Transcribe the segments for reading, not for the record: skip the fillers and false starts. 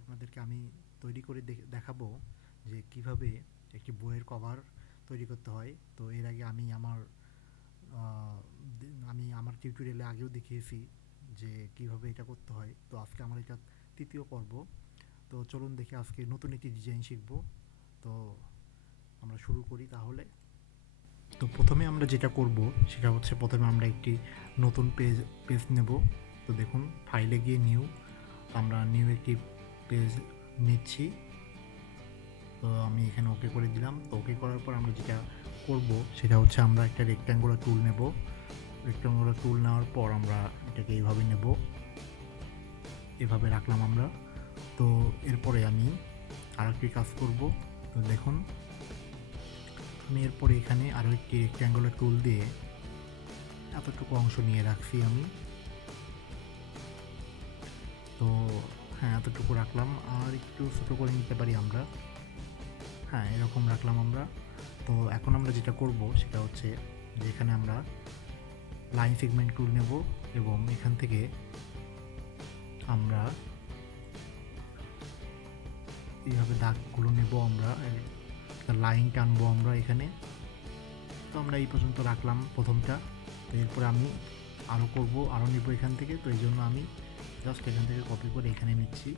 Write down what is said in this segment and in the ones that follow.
আপনাদেরকে আমি তৈরি করে দেখাবো যে কিভাবে একটি বইয়ের কভার তৈরি করতে হয়। তো এর আগে আমি আমার টিউটোরিয়ালে আগেও দেখিয়েছি যে কিভাবে এটা করতে হয়। তো আজকে আমার এটা তৃতীয় পর্ব। তো চলুন দেখি আজকে নতুন একটি ডিজাইন শিখব। তো আমরা শুরু করি তাহলে। তো প্রথমে আমরা যেটা করব সেটা হচ্ছে প্রথমে আমরা একটি নতুন পেজ নেব। তো দেখুন ফাইলে গিয়ে আমরা নিউ একটি পেজ নিচ্ছি। তো আমি এখানে ওকে করে দিলাম। তো ওকে করার পর আমরা যেটা করব সেটা হচ্ছে আমরা একটা রেক্ট্যাঙ্গুলার টুল নেব। রেক্ট্যাঙ্গুলার টুল নেওয়ার পর আমরা এটাকে এইভাবে নেব, এভাবে রাখলাম আমরা। তো এরপরে আমি আরেকটি কাজ করব। তো দেখুন আমি এরপরে এখানে আরও একটি রেক্ট্যাঙ্গুলার টুল দিয়ে এতটুকু অংশ নিয়ে রাখছি আমি। তো হ্যাঁ, এতটুকু রাখলাম, আর একটু ছোটো করে নিতে পারি আমরা। হ্যাঁ, এরকম রাখলাম আমরা। তো এখন আমরা যেটা করব সেটা হচ্ছে যে এখানে আমরা লাইন সেগমেন্ট টুল নেব এবং এখান থেকে আমরা এইভাবে দাগগুলো নেব, আমরা লাইন টানবো আমরা এখানে। তো আমরা এই পর্যন্ত রাখলাম প্রথমটা। তো এরপরে আমি আরও করব, আরও নেব এখান থেকে। তো এই জন্য আমি জাস্ট এখান থেকে কপি করে এখানে নিচ্ছি।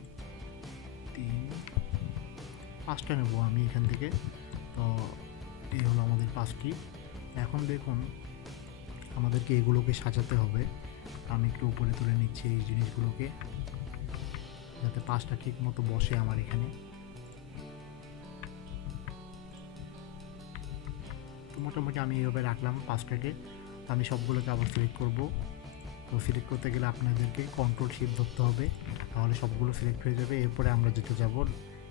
5টা নেব আমি এখান থেকে। তো এই হলো আমাদের 5টি। এখন দেখুন আমাদেরকে এগুলোকে সাজাতে হবে। আমি একটু উপরে তুলে নিচ্ছি এই জিনিসগুলোকে, যাতে 5টা ঠিক মতো বসে আমার এখানে। তো মোটামুটি আমি এইভাবে রাখলাম 5টাকে। আমি সবগুলোকে আবার সিলেক্ট করব। তো সিলেক্ট করতে গেলে আপনাদেরকে কন্ট্রোল শিফট ধরতে হবে, তাহলে সবগুলো সিলেক্ট হয়ে যাবে। এরপরে আমরা যেতে যাব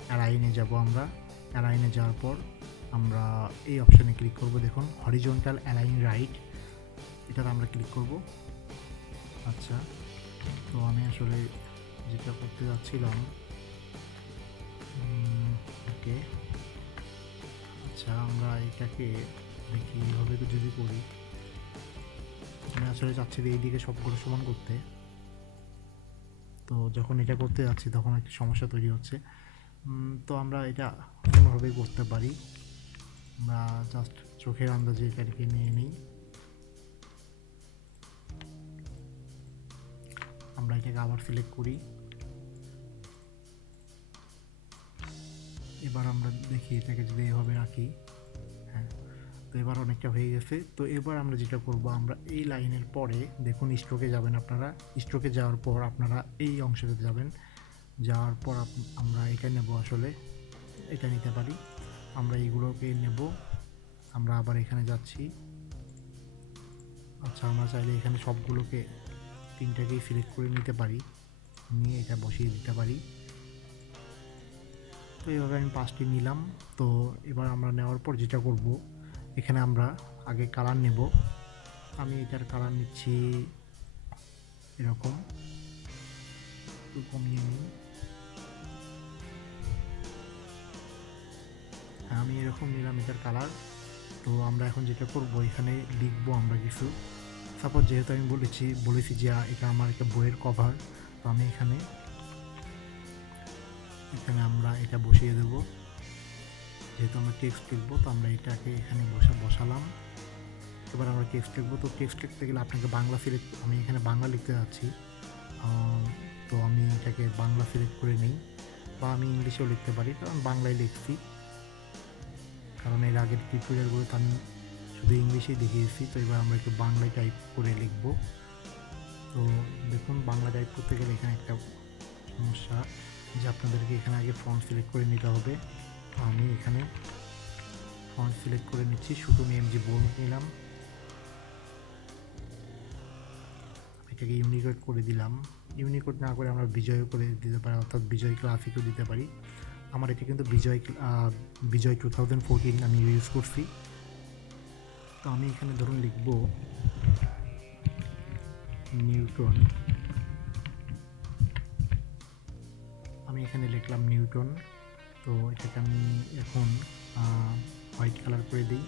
অ্যালাইনে যাব। আমরা অ্যালাইনে যাওয়ার পর আমরা এই অপশানে ক্লিক করব। দেখুন হরিজন্টাল অ্যালাইন রাইট, এটাতে আমরা ক্লিক করব। আচ্ছা, তো আমি আসলে যেটা করতে যাচ্ছিলাম, ওকে, আচ্ছা আমরা এটাকে দেখি এইভাবে যদি করি। আমি আসলে চাচ্ছি যে এইদিকে সবগুলো সমান করতে। তো যখন এটা করতে যাচ্ছি তখন একটা সমস্যা তৈরি হচ্ছে। তো আমরা এটা অন্যভাবেই করতে পারি। আমরা জাস্ট চোখের আন্দাজে এটাকে নিয়ে নিই। আমরা এটাকে আবার সিলেক্ট করি। এবার আমরা দেখি এটাকে যদি এভাবে রাখি। হ্যাঁ, তো এবার অনেকটা হয়ে গেছে। তো এবার আমরা যেটা করব, আমরা এই লাইনের পরে দেখুন স্ট্রোকে যাবেন আপনারা। স্ট্রোকে যাওয়ার পর আপনারা এই অংশটাতে যাবেন। যাওয়ার পর আমরা এটা নেব, আসলে এটা নিতে পারি। আমরা এইগুলোকে নেব। আমরা আবার এখানে যাচ্ছি। আচ্ছা, আমরা চাইলে এখানে সবগুলোকে 3টাকেই সিলেক্ট করে নিতে পারি, নিয়ে এটা বসিয়ে দিতে পারি। তো এইভাবে আমি 5টি নিলাম। তো এবার আমরা নেওয়ার পর যেটা করব, এখানে আমরা আগে কালার নেব। আমি এটার কালার নিচ্ছি এরকম, একটু কমিয়ে নিই। আমি এরকম নিলাম এটার কালার। তো আমরা এখন যেটা করব, এখানে লিখবো আমরা কিছু। সাপোজ যেহেতু আমি বলেছি যে এটা আমার একটা বইয়ের কভার, তো আমি এখানে আমরা এটা বসিয়ে দেব। যেহেতু আমরা টেক্সট লিখবো, তো আমরা এটাকে এখানে বসালাম। এবার আমরা টেক্সট লিখবো। তো টেক্সট লিখতে গেলে আপনাকে বাংলা সিলেক্ট, আমি এখানে বাংলা লিখতে যাচ্ছি। তো আমি এটাকে বাংলা সিলেক্ট করে নিই, বা আমি ইংলিশেও লিখতে পারি, কারণ বাংলায় লিখছি, কারণ এর আগের টিউটোরিয়ালগুলোতে আমি শুধু ইংলিশেই দেখিয়েছি। তো এবার আমরা একটু বাংলায় টাইপ করে লিখব। তো দেখুন বাংলা টাইপ করতে গেলে এখানে একটা সমস্যা, যে আপনাদেরকে এখানে আগে ফন্ট সিলেক্ট করে নিতে হবে। তো আমি এখানে ফন্ট সিলেক্ট করে নিচ্ছি, শুধু আমি এমজি বোল্ড নিলাম, এটাকে ইউনিকোড করে দিলাম। ইউনিকোড না করে আমরা বিজয়ও করে দিতে পারি, অর্থাৎ বিজয় ক্লাসিকও দিতে পারি। আমার এটা কিন্তু বিজয় 2014 আমি ইউজ করছি। তো আমি এখানে ধরুন লিখব নিউটন। আমি এখানে লিখলাম নিউটন। তো এটাকে আমি এখন হোয়াইট কালার করে দিই।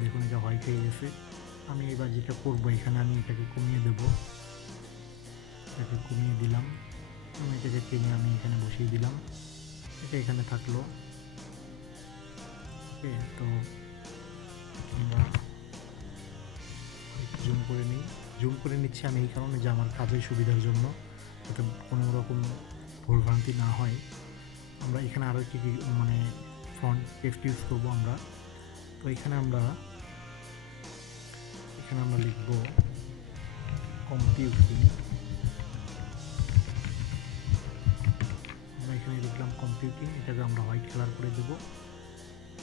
দেখুন এটা হোয়াইট হয়ে গেছে। আমি এবার যেটা করব, এখানে আমি এটাকে কমিয়ে দেব। এটাকে কমিয়ে দিলাম। আমি এটাকে টেনে আমি এখানে বসিয়ে দিলাম, এটা এখানে থাকলো। ওকে, তো আমরা জুম করে নিই। জুম করে নিচ্ছি আমি এই কারণে যে আমার কাজের সুবিধার জন্য, যাতে কোনো রকম ভুলভ্রান্তি না হয়। আমরা এখানে আরও কি মানে ফন্ট টেক্সট ইউজ করবো আমরা। তো এখানে আমরা লিখব কম্পিউটিং। আমরা এখানে লিখলাম কম্পিউটিং, এটাকে আমরা হোয়াইট কালার করে দেবো।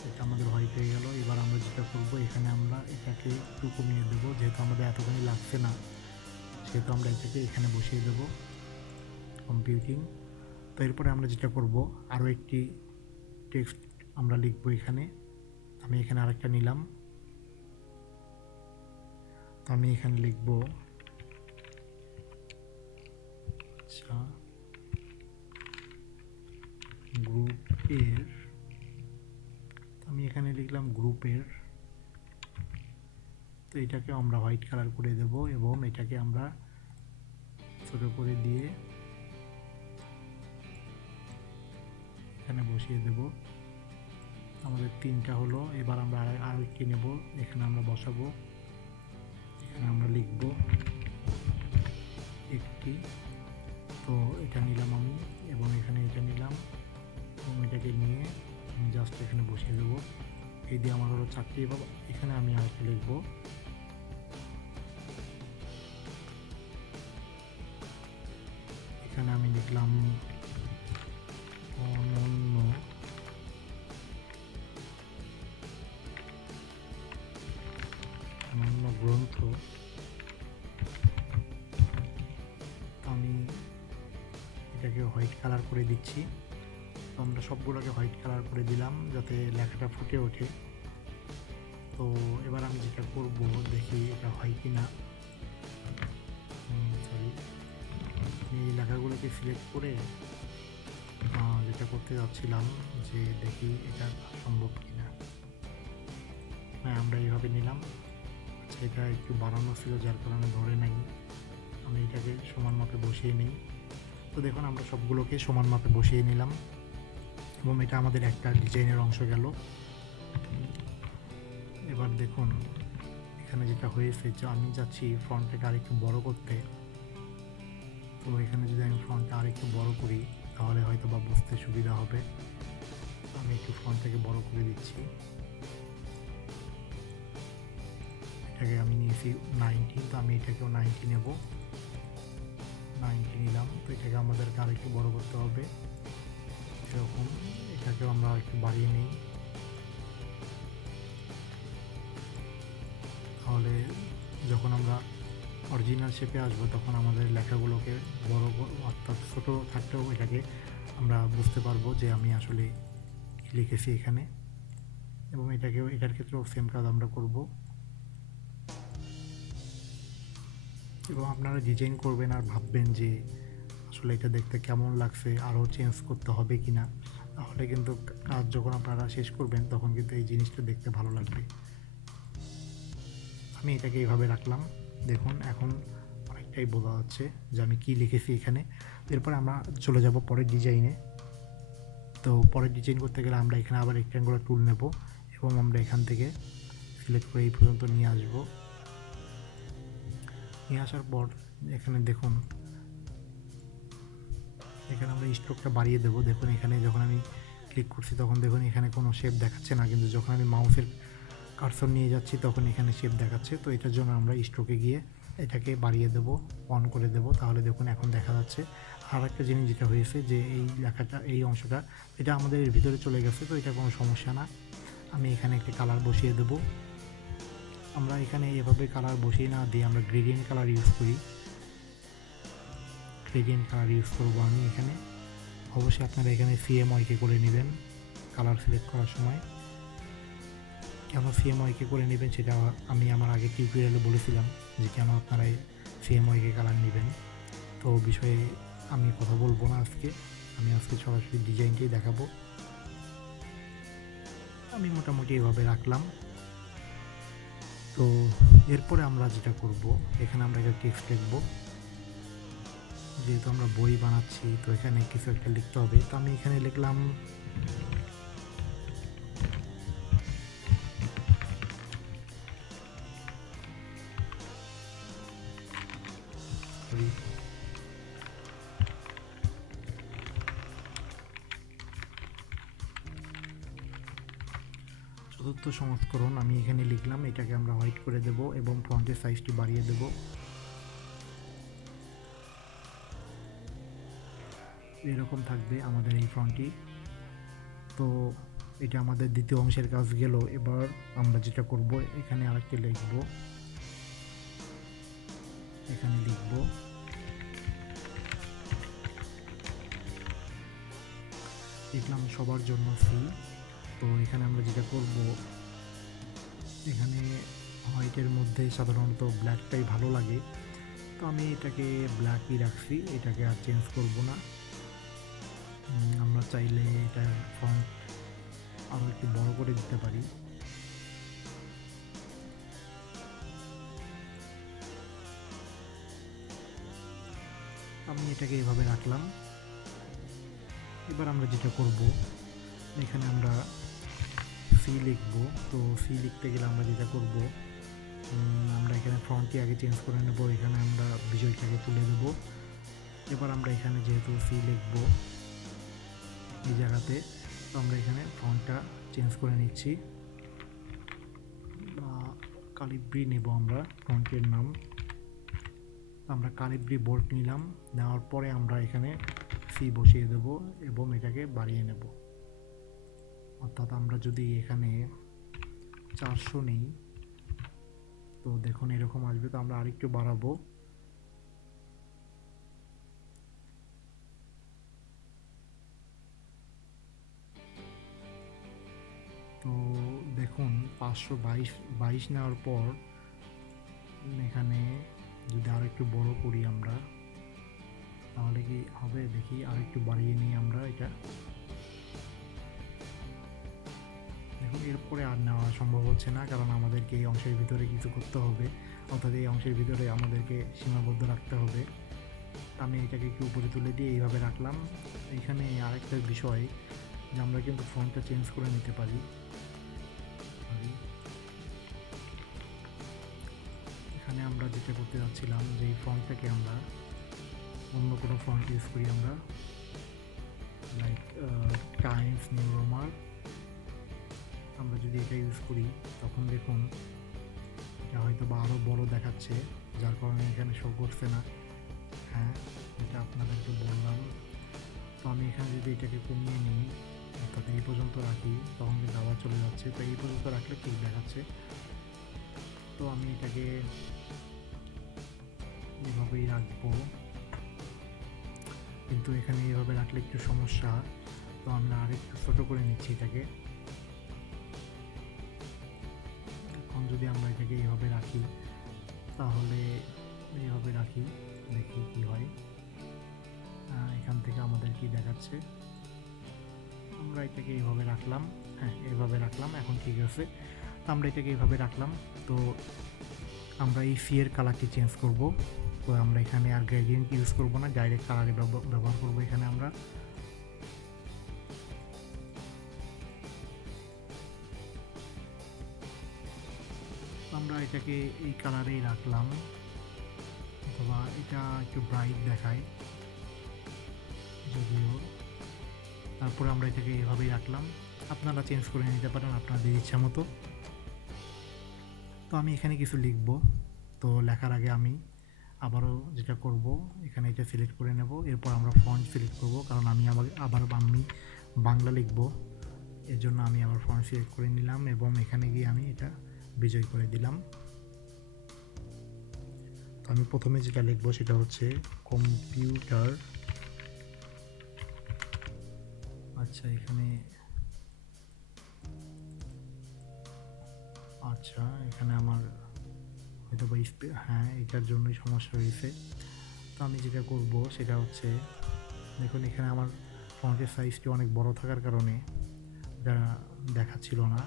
এটা আমাদের হোয়াইট হয়ে গেল। এবার আমরা যেটা করবো, এখানে আমরা এটাকে একটু কমিয়ে দেবো, যেহেতু আমাদের এতখানি লাগছে না, সেহেতু আমরা এটাকে এখানে বসিয়ে দেবো কম্পিউটিং। তো এরপরে আমরা যেটা করব, আরও একটি টেক্সট আমরা লিখবো এখানে। আমি এখানে আরেকটা নিলাম, তো আমি এখানে লিখব আচ্ছা গ্রুপের, আমি এখানে লিখলাম গ্রুপের। তো এটাকে আমরা হোয়াইট কালার করে দেব এবং এটাকে আমরা ছোট করে দিয়ে এখানে বসিয়ে দেব। আমাদের তিনটা হলো। এবার আমরা আরেকটি নেব, এখানে আমরা বসাবো, এখানে আমরা লিখব একটি। তো এটা নিলাম আমি এবং এখানে এটা নিলাম এবং এটাকে নিয়ে আমি জাস্ট এখানে বসিয়ে দেবো। এই দিয়ে আমার হলো চারটি। এবং এখানে আমি আরেকটা লিখবো, এখানে আমি লিখলাম অনন্য গ্রন্থ। আমি এটাকে হোয়াইট কালার করে দিচ্ছি। তো আমরা সবগুলোকে হোয়াইট কালার করে দিলাম যাতে লেখাটা ফুটে ওঠে। তো এবার আমি যেটা করব, দেখি এটা হয় কি না। সরি, এই লেখাগুলোকে সিলেক্ট করে যেটা করতে যাচ্ছিলাম যে দেখি এটা সম্ভব কি না। হ্যাঁ, আমরা এইভাবে নিলাম। এটা একটু বাড়ানো ছিল, যার কারণে ধরে নাই। আমি এটাকে সমান মাপে বসিয়ে নিই। তো দেখুন, আমরা সবগুলোকে সমান মাপে বসিয়ে নিলাম এবং এটা আমাদের একটা ডিজাইনের অংশ গেল। এবার দেখুন এখানে যেটা হয়েছে, যে আমি যাচ্ছি ফ্রন্টটাকে আরেকটু বড় করতে। তো এখানে যদি আমি ফ্রন্টটা আরেকটু বড় করি তাহলে হয়তো বা বুঝতে সুবিধা হবে। আমি একটু ফ্রন্টটাকে বড় করে দিচ্ছি। এটাকে আমি নিয়েছি 90, তো আমি এটাকেও 90 নেব। 90 নিলাম। তো এটাকে আমাদেরকে আরেকটু বড় করতে হবে, এরকম। এটাকেও আমরা একটু বাড়িয়ে নিই, তাহলে যখন আমরা অরিজিনাল শেপে আসবো তখন আমাদের লেখাগুলোকে বড় অর্থাৎ ছোটো থাকতেও এটাকে আমরা বুঝতে পারবো যে আমি আসলে লিখেছি এখানে। এবং এটার ক্ষেত্রেও সেম কাজ আমরা করব। এবং আপনারা ডিজাইন করবেন আর ভাববেন যে আসলে এটা দেখতে কেমন লাগছে, আরও চেঞ্জ করতে হবে কি না। তাহলে কিন্তু কাজ যখন আপনারা শেষ করবেন তখন কিন্তু এই জিনিসটা দেখতে ভালো লাগবে। আমি এটাকে এইভাবে রাখলাম। দেখুন এখন অনেকটাই বোঝা যাচ্ছে যে আমি কি লিখেছি এখানে। এরপর আমরা চলে যাব পরের ডিজাইনে। তো পরের ডিজাইন করতে গেলে আমরা এখানে আবার রেক্ট্যাঙ্গুলার টুল নেব এবং আমরা এখান থেকে সিলেক্ট করে এই পর্যন্ত নিয়ে আসব। নিয়ে আসার পর এখানে দেখুন, এখানে আমরা স্ট্রোকটা বাড়িয়ে দেবো। দেখুন এখানে যখন আমি ক্লিক করছি তখন দেখুন এখানে কোনো শেপ দেখাচ্ছে না, কিন্তু যখন আমি মাউসের কার্সর নিয়ে যাচ্ছি তখন এখানে শেপ দেখাচ্ছে। তো এটার জন্য আমরা স্ট্রোকে গিয়ে এটাকে বাড়িয়ে দেব, অন করে দেব, তাহলে দেখুন এখন দেখা যাচ্ছে। আর একটা জিনিস যেটা হয়েছে যে এই লেখাটা, এই অংশটা এটা আমাদের এর ভিতরে চলে গেছে, তো এটা কোনো সমস্যা না। আমি এখানে একটা কালার বসিয়ে দেব। আমরা এখানে এভাবে কালার বসিয়ে না দিয়ে আমরা গ্রেডিয়েন্ট কালার ইউজ করি। গ্রেডিয়েন্ট কালার ইউজ করবো আমি এখানে। অবশ্যই আপনারা এখানে CMYK করে নেবেন কালার সিলেক্ট করার সময়। কেন CMYK করে নেবেন সেটা আমি আমার আগে টিউটোরিয়ালে বলেছিলাম যে কেন আপনারা CMYK কালার নেবেন। তো বিষয়ে আমি কথা বলবো না আজকে, আমি আজকে সরাসরি ডিজাইনটাই দেখাবো। আমি মোটামুটি এভাবে রাখলাম। তো এরপরে আমরা যেটা করব, এখানে আমরা একটা টেক্সট লিখব। যেহেতু আমরা বই বানাচ্ছি তো এখানে কিছু একটা লিখতে হবে, তো আমি এখানে লিখলাম সরি চতুর্থ সংস্করণ আমি এখানে লিখলাম, এটাকে আমরা হোয়াইট করে দেব এবং ফন্টের সাইজটি বাড়িয়ে দেব। এরকম থাকবে আমাদের এই ফন্টটি। তো এটা আমাদের দ্বিতীয় অংশের কাজ গেল। এবার আমরা যেটা করব, এখানে আরেকটি লিখব, এখানে লিখব লিখলাম সবার জন্য সি। তো এখানে আমরা যেটা করব, এখানে হোয়াইটের মধ্যে সাধারণত ব্ল্যাকটাই ভালো লাগে, তো আমি এটাকে ব্ল্যাকই রাখছি, এটাকে আর চেঞ্জ করব না। আমরা চাইলে এটার ফন্ট আরও একটু বড় করে দিতে পারি। আমি এটাকে এভাবে রাখলাম। এবার আমরা যেটা করব, এখানে আমরা সি লিখব। তো সি লিখতে গেলে আমরা যেটা করব, আমরা এখানে ফন্টটি আগে চেঞ্জ করে নেব, এখানে আমরা বিজয়টাকে তুলে দেব। এবার আমরা এখানে যেহেতু সি লিখব এই জায়গাতে, তো আমরা এখানে ফন্টটা চেঞ্জ করে নিচ্ছি, কালিব্রি নেব আমরা ফন্টের নাম। আমরা কালিব্রি বোল্ট নিলাম, নেওয়ার পরে আমরা এখানে সি বসিয়ে দেব এবং এটাকে বাড়িয়ে নেব। অর্থাৎ আমরা যদি এখানে 400 নেই, তো দেখুন এরকম আসবে। তো আমরা আরেকটু বাড়াবো, তো দেখুন 522 নেওয়ার পর এখানে যদি আরেকটু বড় করি আমরা, তাহলে কি হবে দেখি, আরেকটু বাড়িয়ে নিই আমরা এটা। দেখুন এরপরে আর নেওয়া সম্ভব হচ্ছে না, কারণ আমাদেরকে এই অংশের ভিতরে কিছু করতে হবে, অর্থাৎ এই অংশের ভিতরে আমাদেরকে সীমাবদ্ধ রাখতে হবে। আমি এটাকে একটু উপরে তুলে দিয়ে এইভাবে রাখলাম। এখানে আরেকটা বিষয় যে আমরা কিন্তু ফন্টটা চেঞ্জ করে নিতে পারি। এখানে আমরা যেটা করতে যাচ্ছিলাম, যে এই ফন্টটাকে আমরা অন্য কোনো ফন্ট ইউজ করি আমরা, লাইক টাইমস নিউ রোমান। আমরা যদি এটা ইউজ করি তখন দেখুন এটা হয়তো বা আরও বড় দেখাচ্ছে, যার কারণে এখানে শো করছে না। হ্যাঁ, এটা আপনাদেরকে বললাম। তো আমি এখানে যদি এটাকে কমিয়ে নিই, অর্থাৎ এই পর্যন্ত রাখি, তখন কিন্তু আবার চলে যাচ্ছে। তো এই পর্যন্ত রাখলে ঠিক দেখাচ্ছে। তো আমি এটাকে এভাবেই রাখবো, কিন্তু এখানে এভাবে রাখলে একটু সমস্যা। তো আমরা আরেকটু ছোটো করে নিচ্ছি এটাকে। এখন যদি আমরা এটাকে এইভাবে রাখি, তাহলে এইভাবে রাখি, দেখি কি হয়। এখান থেকে আমাদের কি দেখাচ্ছে, আমরা এটাকে এইভাবে রাখলাম। হ্যাঁ, এইভাবে রাখলাম, এখন ঠিক আছে। তো আমরা এটাকে এইভাবে রাখলাম। তো আমরা এই সি এর কালারটি চেঞ্জ করব। তো আমরা এখানে আর গ্রেডিয়েন্ট ইউজ করব না, ডাইরেক্ট কালারে ব্যবহার করব। এখানে আমরা এটাকে এই কালারেই রাখলাম, অথবা এটা একটু ব্রাইট দেখায় যদিও। তারপরে আমরা এটাকে এইভাবেই রাখলাম, আপনারা চেঞ্জ করে নিতে পারেন আপনাদের ইচ্ছা মতো। তো আমি এখানে কিছু লিখব, তো লেখার আগে আমি আবারও যেটা করব, এখানে এটা সিলেক্ট করে নেব। এরপর আমরা ফন্ট সিলেক্ট করব, কারণ আমি আবার বাংলা লিখব, এর জন্য আমি আবার ফন্ট সিলেক্ট করে নিলাম এবং এখানে গিয়ে আমি এটা বিজয় করে দিলাম। তো আমি প্রথমে যেটা লিখব সেটা হচ্ছে কম্পিউটার। আচ্ছা, এখানে আমার হয়তো বা হ্যাঁ, এটার জন্যই সমস্যা হয়েছে। তো আমি যেটা করব সেটা হচ্ছে, দেখুন এখানে আমার ফন্টের সাইজটি অনেক বড় থাকার কারণে এটা দেখাচ্ছিল না,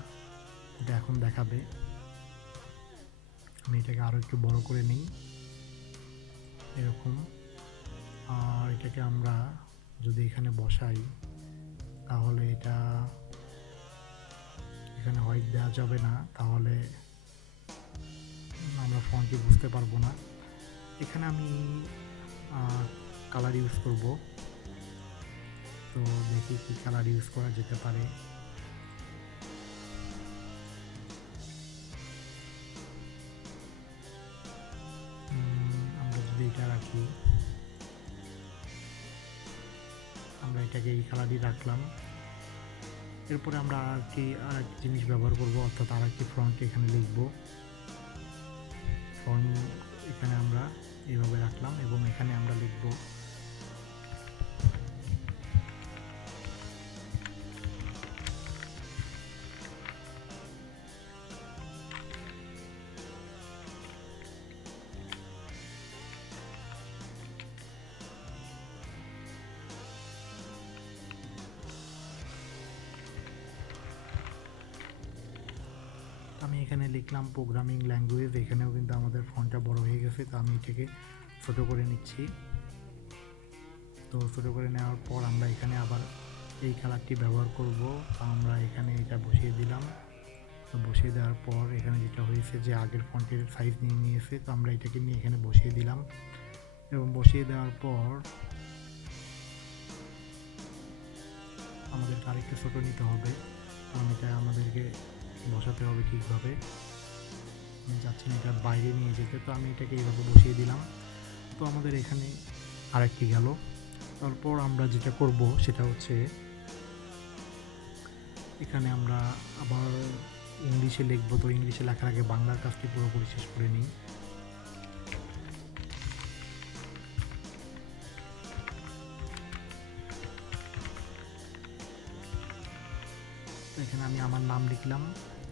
এটা এখন দেখাবে। আমি এটাকে আরও একটু বড় করে নিই, এরকম। আর এটাকে আমরা যদি এখানে বসাই তাহলে এটা এখানে হোয়াইট দেওয়া যাবে না, তাহলে আমরা ফন্টটি বুঝতে পারবো না। এখানে আমি কালার ইউজ করব, তো দেখি কি কালার ইউজ করা যেতে পারে। আমরা যদি এটা রাখি, আমরা এটাকে এই কালারই রাখলাম। এরপরে আমরা আর একটি জিনিস ব্যবহার করব, অর্থাৎ আর একটি ফন্ট এখানে লিখব। ফন্ট এখানে আমরা এইভাবে রাখলাম এবং এখানে আমরা লিখব আমি এখানে লিখলাম প্রোগ্রামিং ল্যাঙ্গুয়েজ। এখানেও কিন্তু আমাদের ফন্টটা বড় হয়ে গেছে, তো আমি এটাকে ছোট করে নিচ্ছি। তো ছোট করে নেওয়ার পর আমরা এখানে আবার এই কালারটি ব্যবহার করব। আমরা এখানে এটা বসিয়ে দিলাম। তো বসিয়ে দেওয়ার পর এখানে যেটা হয়েছে যে আগের ফন্টের সাইজ নিয়ে নিয়েছে, তো আমরা এটাকে নিয়ে এখানে বসিয়ে দিলাম এবং বসিয়ে দেওয়ার পর আমাদেরকে আরেকটু ছোটো নিতে হবে, কারণ এটা আমাদেরকে বসাতে হবে ঠিকভাবে। আমি যাচ্ছি না এটার বাইরে নিয়ে যেতে, তো আমি এটাকে এইভাবে বসিয়ে দিলাম। তো আমাদের এখানে আরেকটি গেল। তারপর আমরা যেটা করব সেটা হচ্ছে এখানে আমরা আবার ইংলিশে লিখব। তো ইংলিশে লেখার আগে বাংলার কাজটি পুরোপুরি শেষ করে নিই। এখানে আমি আমার নাম লিখলাম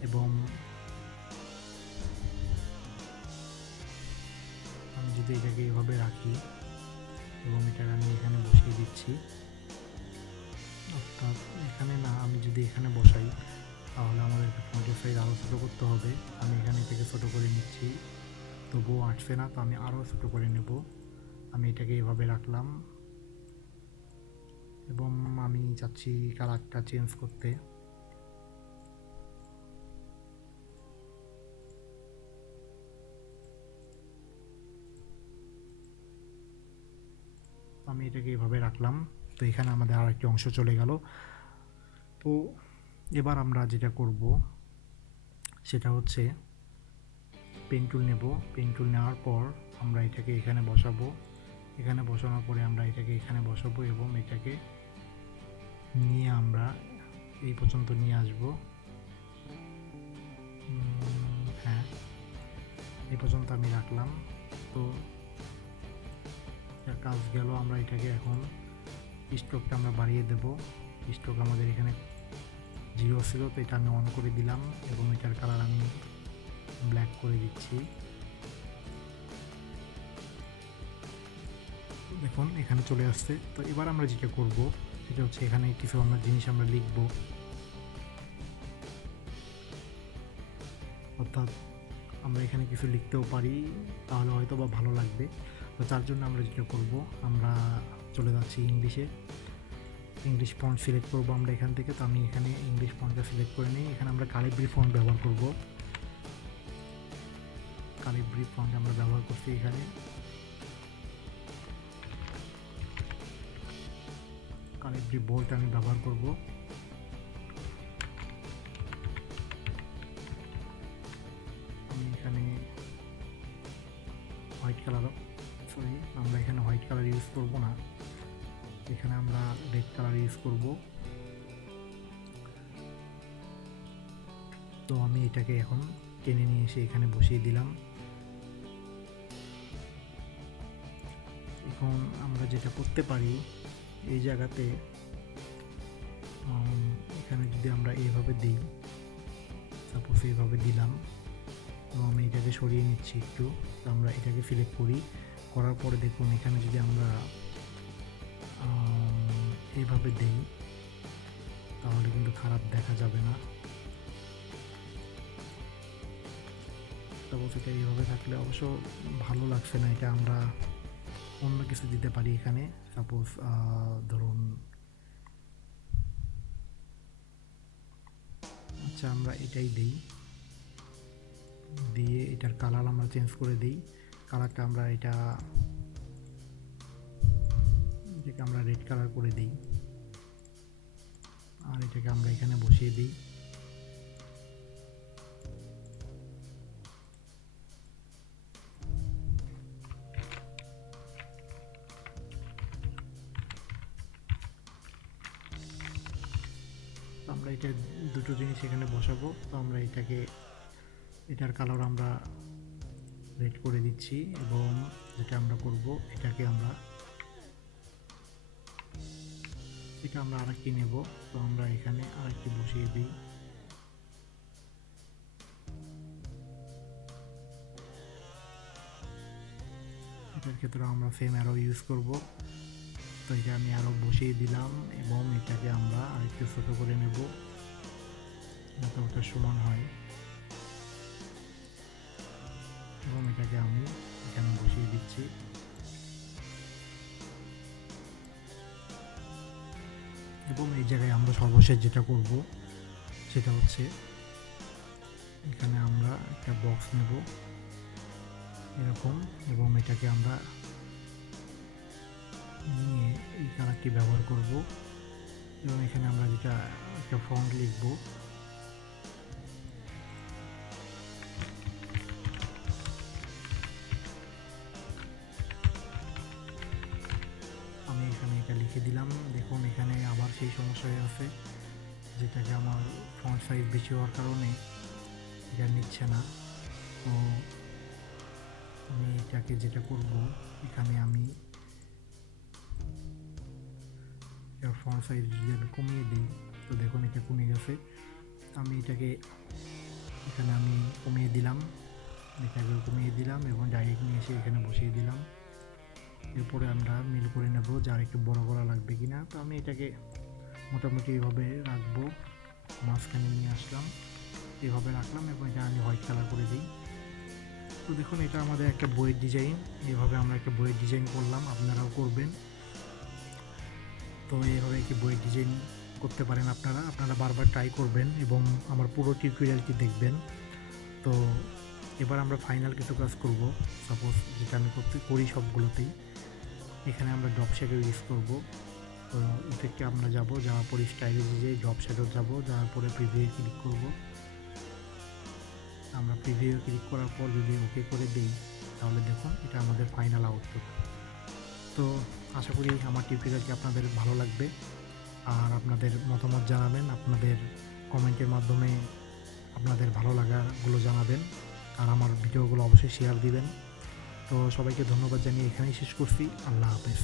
এবং আমি যদি এটাকে এভাবে রাখি এবং এটাকে আমি এখানে বসিয়ে দিচ্ছি, অর্থাৎ এখানে না, আমি যদি এখানে বসাই তাহলে আমাদেরকে ফন্টের সাইজ আরও ছোটো করতে হবে। আমি এখানে থেকে ছোটো করে নিচ্ছি, তবুও আসছে না, তো আমি আরও ছোটো করে নেব। আমি এটাকে এভাবে রাখলাম এবং আমি চাচ্ছি কালারটা চেঞ্জ করতে। আমি এটাকে এভাবে রাখলাম। তো এখানে আমাদের আর একটি অংশ চলে গেল। তো এবার আমরা যেটা করব সেটা হচ্ছে পেন টুল নেব। পেন টুল নেওয়ার পর আমরা এটাকে এখানে বসাবো। এখানে বসানোর পরে আমরা এটাকে এখানে বসাবো এবং এটাকে নিয়ে আমরা এই পর্যন্ত নিয়ে আসব। হ্যাঁ, এই পর্যন্ত আমি রাখলাম। তো কাজ গেল। আমরা এটাকে এখন স্ট্রোকটা আমরা বাড়িয়ে দেব। স্ট্রোক আমাদের এখানে 0 ছিল, তো এটা আমি অন করে দিলাম এবং এটার কালার আমি ব্ল্যাক করে দিচ্ছি। দেখুন এখানে চলে আসছে। তো এবার আমরা যেটা করব সেটা হচ্ছে এখানে কিছু আমরা জিনিস আমরা লিখব, অর্থাৎ আমরা এখানে কিছু লিখতেও পারি, তাহলে হয়তো বা ভালো লাগবে। তো তার জন্য আমরা যেটা করব, আমরা চলে যাচ্ছি ইংলিশে। ইংলিশ ফন্ট সিলেক্ট করব আমরা এখান থেকে। তো আমি এখানে ইংলিশ ফন্টটা সিলেক্ট করে নিই। এখানে আমরা কালিব্রি ফন্ট ব্যবহার করব। কালিব্রি ফন্ট আমরা ব্যবহার করছি এখানে। কালিব্রি বোল্ড আমি ব্যবহার করব। আমি এখানে হোয়াইট কালার, আমরা এখানে হোয়াইট কালার ইউজ করব না, এখানে আমরা রেড কালার ইউজ করব। তো আমি এটাকে এখন টেনে নিয়ে এসে এখানে বসিয়ে দিলাম। এখন আমরা যেটা করতে পারি, এই জায়গাতে এখানে যদি আমরা এইভাবে দিই, সাপোজ এইভাবে দিলাম এবং আমি এটাকে সরিয়ে নিচ্ছি একটু। তো আমরা এটাকে সিলেক্ট করি, করার পরে দেখুন এখানে যদি আমরা এইভাবে দিই তাহলে কিন্তু খারাপ দেখা যাবে না। সাপোজ এটা এইভাবে থাকলে অবশ্য ভালো লাগছে না, এটা আমরা অন্য কিছু দিতে পারি এখানে। সাপোজ ধরুন, আচ্ছা আমরা এটাই দিই, দিয়ে এটার কালার আমরা চেঞ্জ করে দিই। কালারটা আমরা এটাকে আমরা রেড কালার করে দিই, আর এটাকে আমরা এখানে বসিয়ে দিই। আমরা এটা দুটো জিনিস এখানে বসাবো। তো আমরা এটার কালার আমরা রেড করে দিচ্ছি, এবং যেটা আমরা করব এটা আমরা আরেকটি নেব। তো আমরা এখানে আরেকটি বসিয়ে দিই। এটার ক্ষেত্রে আমরা সেম অ্যারো ইউজ করব। তো এটা আমি আরো বসিয়ে দিলাম, এবং এটাকে আমরা আরেকটু ছোট করে নেব যাতে ওটা সমান হয়, এবং এটাকে আমি এখানে বসিয়ে দিচ্ছি। এবং এই জায়গায় আমরা সর্বশেষ যেটা করব সেটা হচ্ছে এখানে আমরা একটা বক্স নেব এরকম, এবং এটাকে আমরা নিয়ে এই কালারটি ব্যবহার করব, এবং এখানে আমরা যেটা একটা ফন্ট লিখব। আমি এখানে এটা লিখে দিলাম। দেখুন এখানে আবার সেই সমস্যা হয়ে আছে, যেটাকে আমার ফন্ট সাইজ বেশি হওয়ার কারণে এটা নিচ্ছে না। তো আমি এটাকে যেটা করব, এখানে আমি ফন্ট সাইজ যদি আমি কমিয়ে দিই, তো দেখুন এটা কমে গেছে। আমি এটাকে এখানে আমি কমিয়ে দিলাম, এবং ডাইরেক্ট নিয়ে এসে এখানে বসিয়ে দিলাম। এরপরে আমরা মিল করে নেব যে আর একটু বড় করা লাগবে কিনা। তো আমি এটাকে মোটামুটি এভাবে রাখবো, মাঝখানে নিয়ে আসলাম, এভাবে রাখলাম, এবং এটা আমি হোয়াইট কালার করে দিই। তো দেখুন এটা আমাদের একটা বইয়ের ডিজাইন। এভাবে আমরা একটা বইয়ের ডিজাইন করলাম, আপনারাও করবেন। তো এইভাবে একটি বইয়ের ডিজাইন করতে পারেন আপনারা বারবার ট্রাই করবেন এবং আমার পুরো টিউটোরিয়ালটি দেখবেন। তো এবার আমরা ফাইনাল কিছু কাজ করব। সাপোজ যেটা আমি করি সবগুলোতেই, এখানে আমরা ড্রপ শ্যাডো ইউজ করব। তো ইফেক্টে আমরা যাওয়ার পরে স্টাইলে যে ড্রপ শ্যাডো যাওয়ার পরে প্রিভিউ ক্লিক করব। আমরা প্রিভিউ ক্লিক করার পর যদি ওকে করে দিই, তাহলে দেখুন এটা আমাদের ফাইনাল আউটপুট। তো আশা করি আমার টিউটোরিয়ালটি আপনাদের ভালো লাগবে, আর আপনাদের মতামত জানাবেন, আপনাদের কমেন্টের মাধ্যমে আপনাদের ভালো লাগাগুলো জানাবেন, আর আমার ভিডিওগুলো অবশ্যই শেয়ার দিবেন। তো সবাইকে ধন্যবাদ জানিয়ে এখানেই শেষ করছি। আল্লাহ হাফেজ।